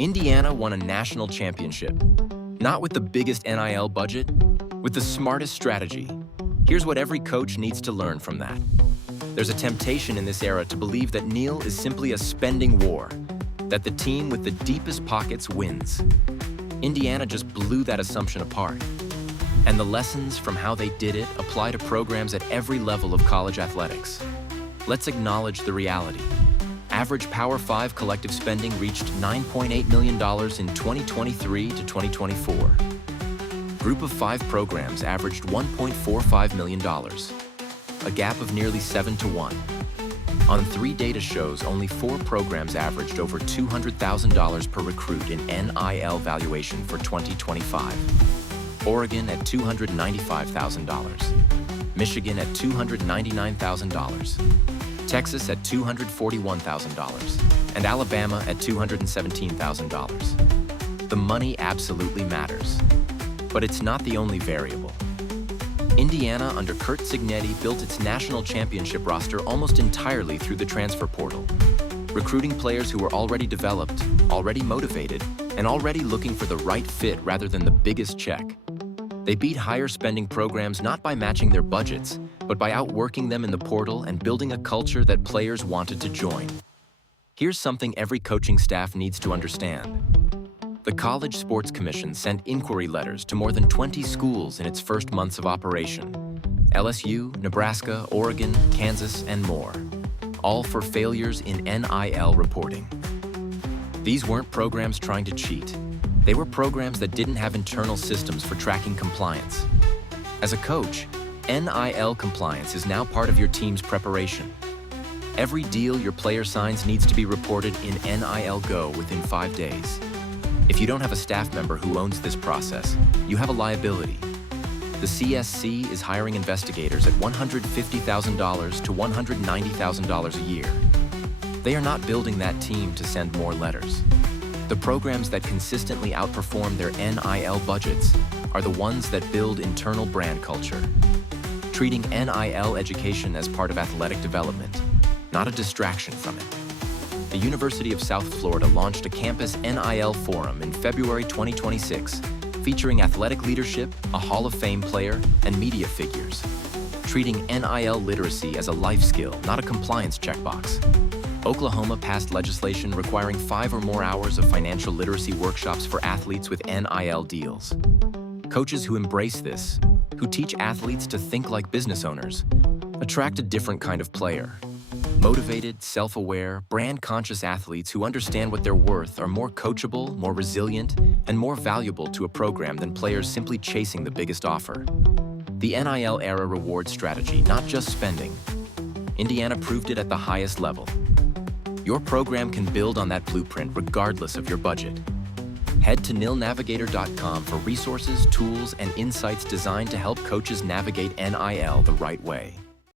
Indiana won a national championship, not with the biggest NIL budget, with the smartest strategy. Here's what every coach needs to learn from that. There's a temptation in this era to believe that NIL is simply a spending war, that the team with the deepest pockets wins. Indiana just blew that assumption apart. And the lessons from how they did it apply to programs at every level of college athletics. Let's acknowledge the reality. Average Power 5 collective spending reached $9.8 million in 2023 to 2024. Group of 5 programs averaged $1.45 million, a gap of nearly 7 to 1. On 3 data shows, only 4 programs averaged over $200,000 per recruit in NIL valuation for 2025. Oregon at $295,000, Michigan at $299,000, Texas at $241,000, and Alabama at $217,000. The money absolutely matters, but it's not the only variable. Indiana, under Curt Cignetti, built its national championship roster almost entirely through the transfer portal, recruiting players who were already developed, already motivated, and already looking for the right fit rather than the biggest check. They beat higher spending programs not by matching their budgets, but by outworking them in the portal and building a culture that players wanted to join. Here's something every coaching staff needs to understand. The College Sports Commission sent inquiry letters to more than 20 schools in its first months of operation. LSU, Nebraska, Oregon, Kansas, and more. All for failures in NIL reporting. These weren't programs trying to cheat. They were programs that didn't have internal systems for tracking compliance. As a coach, NIL compliance is now part of your team's preparation. Every deal your player signs needs to be reported in NIL Go within 5 days. If you don't have a staff member who owns this process, you have a liability. The CSC is hiring investigators at $150,000 to $190,000 a year. They are not building that team to send more letters. The programs that consistently outperform their NIL budgets are the ones that build internal brand culture, treating NIL education as part of athletic development, not a distraction from it. The University of South Florida launched a campus NIL forum in February 2026, featuring athletic leadership, a Hall of Fame player, and media figures, treating NIL literacy as a life skill, not a compliance checkbox. Oklahoma passed legislation requiring 5 or more hours of financial literacy workshops for athletes with NIL deals. Coaches who embrace this, who teach athletes to think like business owners, attract a different kind of player. Motivated, self-aware, brand-conscious athletes who understand what they're worth are more coachable, more resilient, and more valuable to a program than players simply chasing the biggest offer. The NIL era rewards strategy, not just spending. Indiana proved it at the highest level. Your program can build on that blueprint regardless of your budget. Head to NILNavigator.com for resources, tools, and insights designed to help coaches navigate NIL the right way.